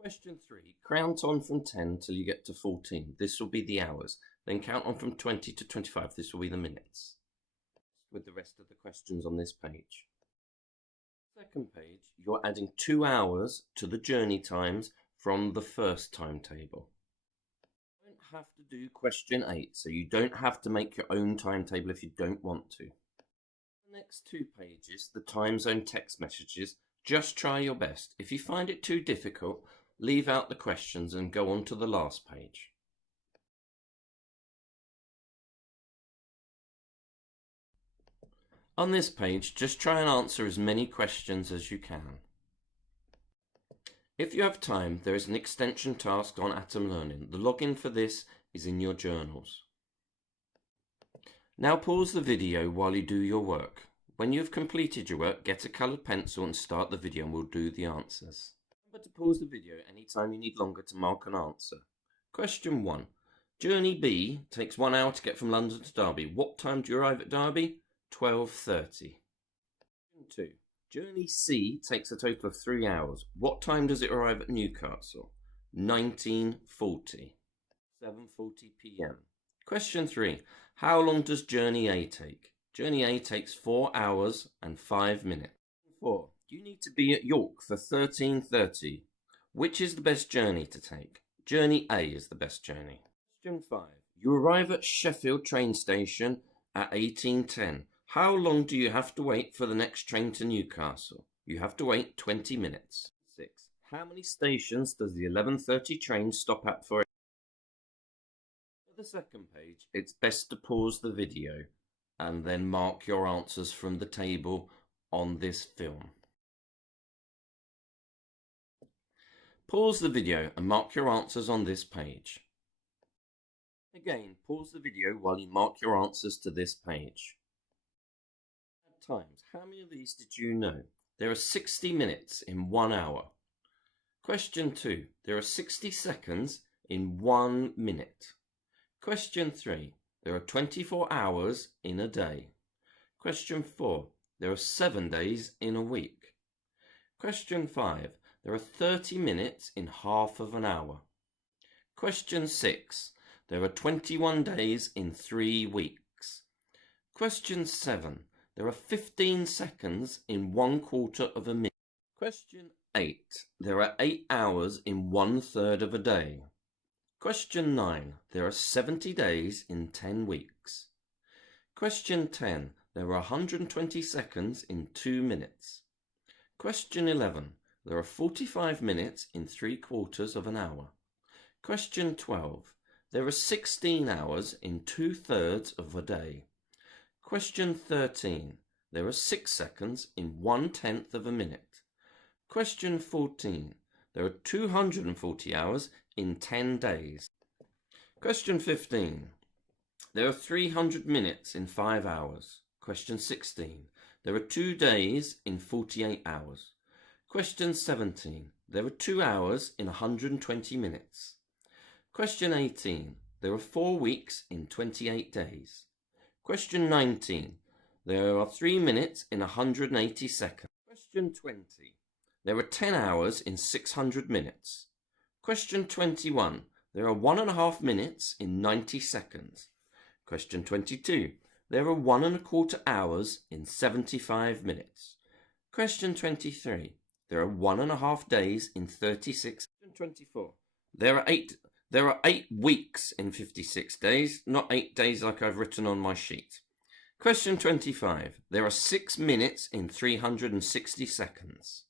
Question 3. Count on from 10 till you get to 14. This will be the hours. Then count on from 20 to 25. This will be the minutes. With the rest of the questions on this page. Second page, you're adding 2 hours to the journey times from the first timetable. You don't have to do question 8, so you don't have to make your own timetable if you don't want to. The next 2 pages, the time zone text messages, just try your best. If you find it too difficult, leave out the questions and go on to the last page. On this page, just try and answer as many questions as you can. If you have time, there is an extension task on Atom Learning. The login for this is in your journals. Now pause the video while you do your work. When you have completed your work, get a coloured pencil and start the video and we'll do the answers. Remember to pause the video anytime you need longer to mark an answer. Question 1. Journey B takes 1 hour to get from London to Derby. What time do you arrive at Derby? 12:30. Question 2. Journey C takes a total of 3 hours. What time does it arrive at Newcastle? 19:40. 7:40 p.m. Question 3. How long does Journey A take? Journey A takes 4 hours and 5 minutes. 4. You need to be at York for 13:30. Which is the best journey to take? Journey A is the best journey. Question 5. You arrive at Sheffield train station at 18:10. How long do you have to wait for the next train to Newcastle? You have to wait 20 minutes. 6. How many stations does the 11:30 train stop at for? For the second page, it's best to pause the video and then mark your answers from the table on this film. Pause the video and mark your answers on this page. Again, pause the video while you mark your answers to this page. Times. How many of these did you know? There are 60 minutes in 1 hour. Question 2. There are 60 seconds in 1 minute. Question 3. There are 24 hours in a day. Question 4. There are 7 days in a week. Question 5. There are 30 minutes in half of an hour. Question 6. There are 21 days in 3 weeks. Question 7. There are 15 seconds in 1/4 of a minute. Question 8. There are 8 hours in 1/3 of a day. Question 9. There are 70 days in 10 weeks. Question 10. There are 120 seconds in 2 minutes. Question 11. There are 45 minutes in 3/4 of an hour. Question 12. There are 16 hours in 2/3 of a day. Question 13. There are 6 seconds in 1/10 of a minute. Question 14. There are 240 hours in 10 days. Question 15. There are 300 minutes in 5 hours. Question 16. There are 2 days in 48 hours. Question 17. There are 2 hours in 120 minutes. Question 18. There are 4 weeks in 28 days. Question 19. There are 3 minutes in 180 seconds. Question 20. There are 10 hours in 600 minutes. Question 21. There are 1.5 minutes in 90 seconds. Question 22. There are 1 1/4 hours in 75 minutes. Question 23. There are 1.5 days in 36. Question 24. There are 8 weeks in 56 days, not 8 days like I've written on my sheet. Question 25. There are 6 minutes in 360 seconds.